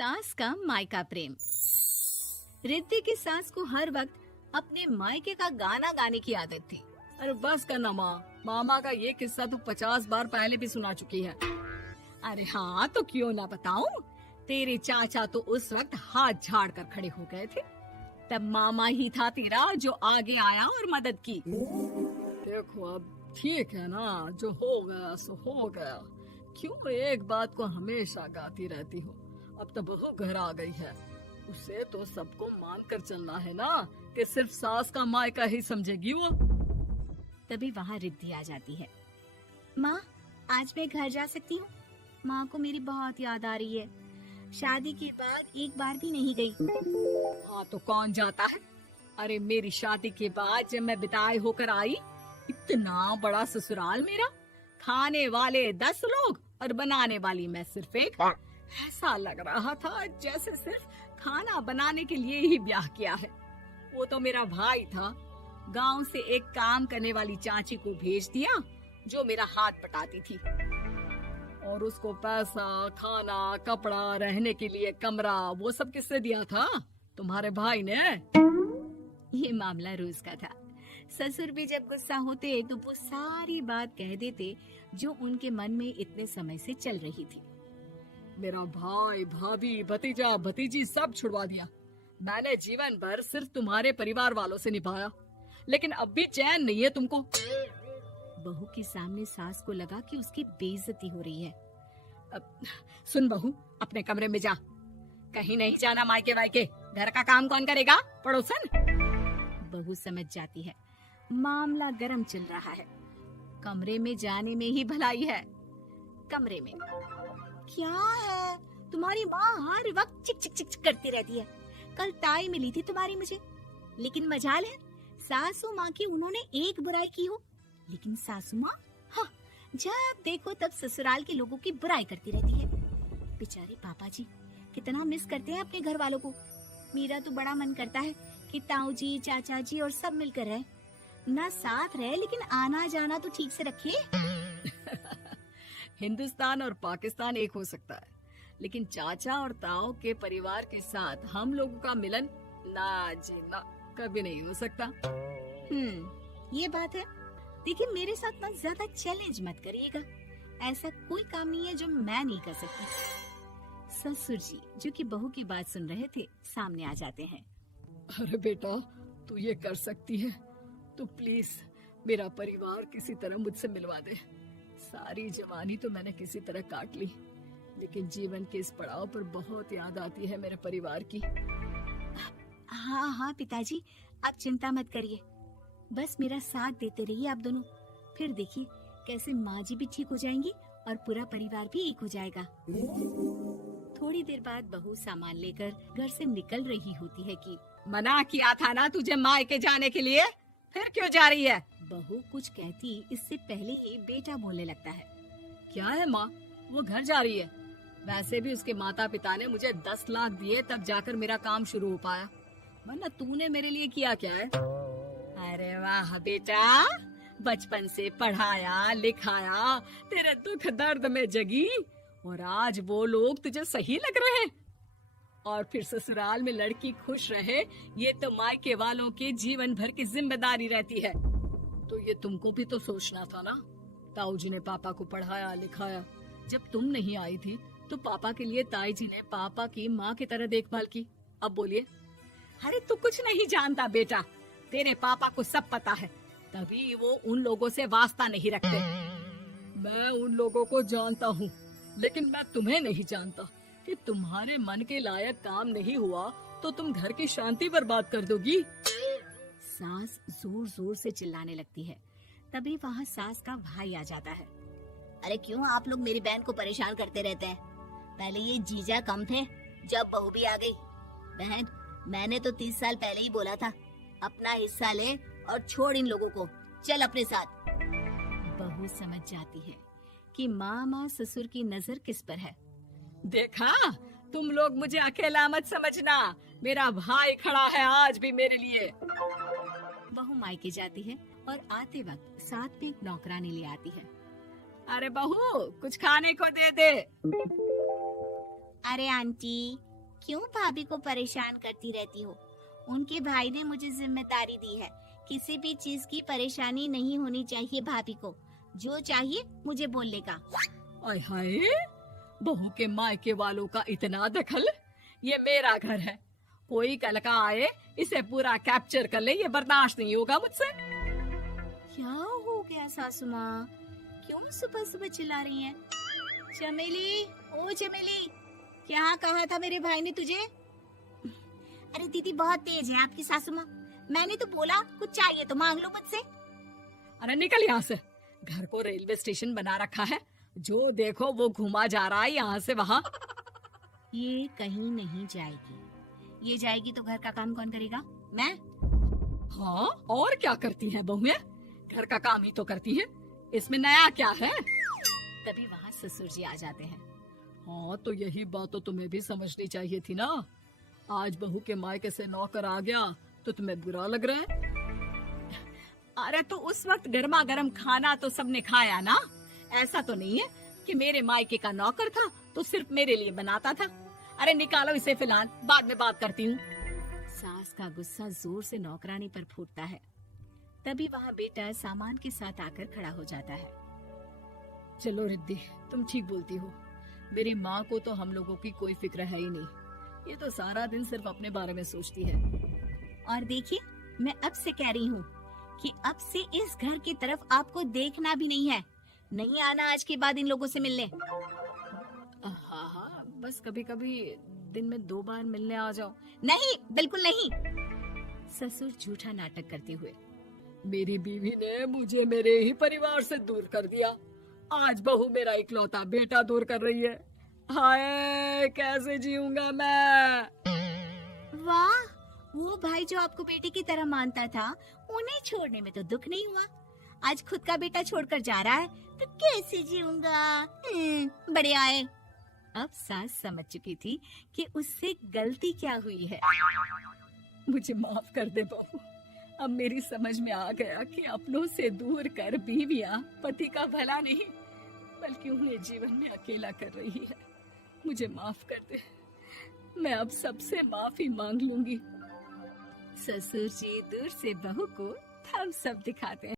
सास का मायका प्रेम। रिद्धि की सास को हर वक्त अपने मायके का गाना गाने की आदत थी। अरे बस करना माँ, मामा का ये किस्सा तो 50 बार पहले भी सुना चुकी है। अरे हाँ, तो क्यों ना बताऊं। तेरे चाचा तो उस वक्त हाथ झाड़ कर खड़े हो गए थे। तब मामा ही था तेरा जो आगे आया और मदद की। देखो अब ठीक है ना, जो हो गया सो हो गया। क्यों एक बात को हमेशा गाती रहती हो। अब तो बहू घर आ गई है, उसे तो सबको मान कर चलना है ना, कि सिर्फ सास का मायका ही समझेगी वो। तभी वहाँ रिद्धि आ जाती है। माँ, आज मैं घर जा सकती हूँ? माँ को मेरी बहुत याद आ रही है। शादी के बाद एक बार भी नहीं गई। हाँ तो कौन जाता है। अरे मेरी शादी के बाद जब मैं विदाई होकर आई, इतना बड़ा ससुराल मेरा, खाने वाले 10 लोग और बनाने वाली मैं सिर्फ एक। ऐसा लग रहा था जैसे सिर्फ खाना बनाने के लिए ही ब्याह किया है। वो तो मेरा भाई था, गांव से एक काम करने वाली चाची को भेज दिया जो मेरा हाथ पटाती थी, और उसको पैसा, खाना, कपड़ा, रहने के लिए कमरा, वो सब किसने दिया था? तुम्हारे भाई ने। ये मामला रोज का था। ससुर भी जब गुस्सा होते तो वो सारी बात कह देते जो उनके मन में इतने समय से चल रही थी। मेरा भाई, भाभी, भतीजा, भतीजी सब छुड़वा दिया। मैंने जीवन भर सिर्फ तुम्हारे परिवार वालों से निभाया, लेकिन अब भी चैन नहीं है तुमको। बहू के सामने सास को लगा कि उसकी बेइज्जती हो रही है। अब सुन बहू, अपने कमरे में जा, कहीं नहीं जाना मायके वायके। घर का काम कौन करेगा? पड़ोसन। बहू समझ जाती है मामला गर्म चल रहा है। कमरे में जाने में ही भलाई है। कमरे में क्या है? तुम्हारी माँ हर वक्त चिक चिक चिक चिक करती रहती है। कल ताई मिली थी तुम्हारी मुझे, लेकिन मजाल है सासू माँ की उन्होंने एक बुराई की हो, लेकिन सासू माँ हाँ, जब देखो तब ससुराल के लोगों की बुराई करती रहती है। बेचारे पापा जी कितना मिस करते हैं अपने घर वालों को। मेरा तो बड़ा मन करता है कि ताऊ जी, चाचा जी और सब मिलकर रहे, ना साथ रहे लेकिन आना जाना तो ठीक से रखिए। हिंदुस्तान और पाकिस्तान एक हो सकता है, लेकिन चाचा और ताऊ के परिवार के साथ हम लोगों का मिलन ना जी ना, कभी नहीं हो सकता। ये बात है। देखिए मेरे साथ ना ज्यादा चैलेंज मत करिएगा। ऐसा कोई काम नहीं है जो मैं नहीं कर सकती। ससुर जी जो कि बहू की बात सुन रहे थे सामने आ जाते हैं। अरे बेटा, तू ये कर सकती है तो प्लीज मेरा परिवार किसी तरह मुझसे मिलवा दे। सारी जवानी तो मैंने किसी तरह काट ली, लेकिन जीवन के इस पड़ाव पर बहुत याद आती है मेरे परिवार की। हाँ हाँ पिताजी, आप चिंता मत करिए, बस मेरा साथ देते रहिए आप दोनों। फिर देखिए कैसे माँ जी भी ठीक हो जाएंगी और पूरा परिवार भी एक हो जाएगा। थोड़ी देर बाद बहू सामान लेकर घर से निकल रही होती है कि मना किया था ना तुझे मायके जाने के लिए, फिर क्यों जा रही है? बहू कुछ कहती इससे पहले ही बेटा बोलने लगता है। क्या है माँ, वो घर जा रही है। वैसे भी उसके माता पिता ने मुझे 10 लाख दिए तब जाकर मेरा काम शुरू हो पाया, वरना तूने मेरे लिए किया क्या है? अरे वाह बेटा, बचपन से पढ़ाया लिखाया, तेरे दुख दर्द में जगी, और आज वो लोग तुझे सही लग रहे हैं। और फिर ससुराल में लड़की खुश रहे, ये तो मायके वालों की जीवन भर की जिम्मेदारी रहती है। तो ये तुमको भी तो सोचना था ना। ताऊ जी ने पापा को पढ़ाया लिखाया, जब तुम नहीं आई थी तो पापा के लिए ताई जी ने पापा की माँ की तरह देखभाल की। अब बोलिए। अरे तू कुछ नहीं जानता बेटा, तेरे पापा को सब पता है, तभी वो उन लोगों से वास्ता नहीं रखते। मैं उन लोगों को जानता हूँ, लेकिन मैं तुम्हें नहीं जानता कि तुम्हारे मन के लायक काम नहीं हुआ तो तुम घर की शांति बर्बाद कर दोगी। सास जोर जोर से चिल्लाने लगती है। तभी वहाँ सास का भाई आ जाता है। अरे क्यों आप लोग मेरी बहन को परेशान करते रहते हैं? पहले ये जीजा कम थे, जब बहू भी आ गई। बहन, मैंने तो 30 साल पहले ही बोला था, अपना हिस्सा ले और छोड़ इन लोगों को, चल अपने साथ। बहू समझ जाती है कि मामा ससुर की नजर किस पर है। देखा, तुम लोग मुझे अकेला मत समझना, मेरा भाई खड़ा है आज भी मेरे लिए। बहू मायके जाती है और आते वक्त साथ में एक नौकरानी ले आती है। अरे बहू, कुछ खाने को दे दे। अरे आंटी, क्यों भाभी को परेशान करती रहती हो? उनके भाई ने मुझे जिम्मेदारी दी है। किसी भी चीज की परेशानी नहीं होनी चाहिए भाभी को। जो चाहिए मुझे बोलने का। आय हाय, बहू के मायके वालों का इतना दखल। ये मेरा घर है, कोई कल का आए इसे पूरा कैप्चर कर ले, ये बर्दाश्त नहीं होगा मुझसे। क्या हो गया सासू माँ? क्यों सुबह सुबह चिल्ला रही हैं? चमेली, ओ चमेली, क्या कहा था मेरे भाई ने तुझे? अरे दीदी बहुत तेज है आपकी सासू माँ। मैंने तो बोला कुछ चाहिए तो मांग लो मुझसे। अरे निकल यहाँ से, घर को रेलवे स्टेशन बना रखा है, जो देखो वो घुमा जा रहा है यहाँ से वहाँ। ये कहीं नहीं जाएगी। ये जाएगी तो घर का काम कौन करेगा? मैं। हाँ, और क्या करती है बहुएं? घर का काम ही तो करती है, इसमें नया क्या है? तभी वहाँ ससुर जी आ जाते हैं। हाँ, तो यही बात तो तुम्हें भी समझनी चाहिए थी ना। आज बहू के मायके से नौकर आ गया तो तुम्हें बुरा लग रहा है? अरे तो उस वक्त गर्मा गर्म खाना तो सबने खाया ना। ऐसा तो नहीं है कि मेरे मायके का नौकर था तो सिर्फ मेरे लिए बनाता था। अरे निकालो इसे, फिलहाल बाद में बात करती हूँ। सास का गुस्सा जोर से नौकरानी पर फूटता है। तभी वहाँ बेटा सामान के साथ आकर खड़ा हो जाता है। चलो रिद्धि, तुम ठीक बोलती हो। मेरी माँ को तो हम लोगों की कोई फिक्र है ही नहीं, ये तो सारा दिन सिर्फ अपने बारे में सोचती है। और देखिए, मैं अब से कह रही हूँ कि अब से इस घर की तरफ आपको देखना भी नहीं है। नहीं आना आज के बाद इन लोगों से मिलने। हाँ, बस कभी कभी दिन में 2 बार मिलने आ जाओ। नहीं, बिल्कुल नहीं। ससुर झूठा नाटक करते हुए। मेरी बीवी ने मुझे मेरे ही परिवार से दूर कर दिया, आज बहू मेरा इकलौता बेटा दूर कर रही है। हाय, कैसे जीऊंगा मैं? वाह, वो भाई जो आपको बेटे की तरह मानता था, उन्हें छोड़ने में तो दुख नहीं हुआ। आज खुद का बेटा छोड़कर जा रहा है तो कैसे जीऊंगा? बड़े आए। अब सास समझ चुकी थी कि उससे गलती क्या हुई है। मुझे माफ कर दे बहू, अब मेरी समझ में आ गया कि अपनों से दूर कर बीवियां पति का भला नहीं बल्कि उन्हें जीवन में अकेला कर रही है। मुझे माफ कर दे, मैं अब सबसे माफी मांग लूंगी। ससुर जी दूर से बहू को थम्स अप दिखाते हैं।